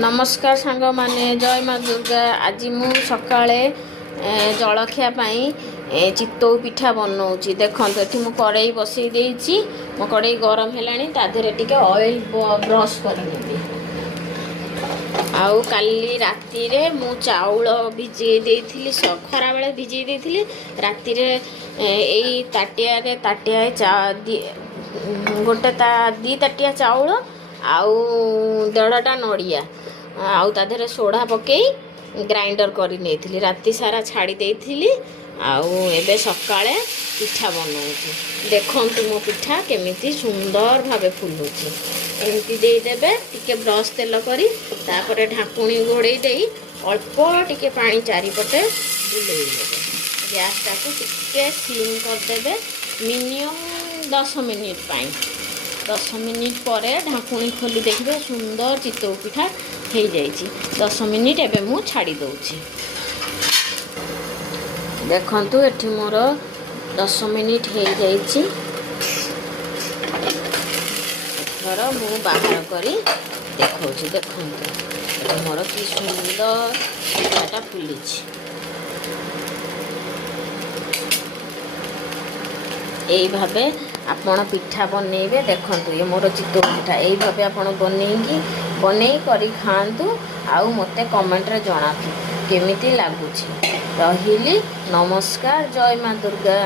नमस्कार सांग माने जय माँ दुर्गा। आज मु सकाळे जलखिया चितौ पिठा बनाऊँगी। देखो ये मु कड़ई बसई देइछि। मो कड़ई गरम हेलानी ता देहरे टिके ऑयल ब्रश करनेबी। आउ काली राति रे मु चाउल भिजे देइथिली, खरा बेले भिजे देइथिली। राति रे एई ताटिया रे गोटे दी ताटिया चाउल आउ 1.5टा नड़िया आउ ता देहरे सोढ़ा पकई ग्राइंडर कर नहीं राति सारा छाड़ी देइथिली। आउ एबे सकाळे पिठा बनाऊँगी। देखंतु मो पिठा केमिति सुंदर भावे फुलुची। एमती देदेबे टिके ब्रश तेल करी तापरे ढाकुणी घोड़े देई अल्प टिके पानी चारिपटे बुलेई देबे। गैस टाको टिके सिम कर देबे मिनिमम 10 मिनिट पाई। 10 मिनिट पर ढाकुणी खोली देखिए सुंदर चितौ पिठा हो जाइए। 10 मिनिट एबे मु छाड़ी दउछि। देखंतु एठी मोर 10 मिनिट हो जाइए। एथर मु बाहर करी देखौछि। देखंतु मोर कि सुंदर पिठाटा फुलिछि। यही भावे आपण पिठा बनइबे। देखंतु ये मोर चितौ पिठा यही भावे आपण बनई करी खांतु। आउ मते कमेंट रे जणातु केमिति लागुछि। रहिली नमस्कार। जय माँ दुर्गा।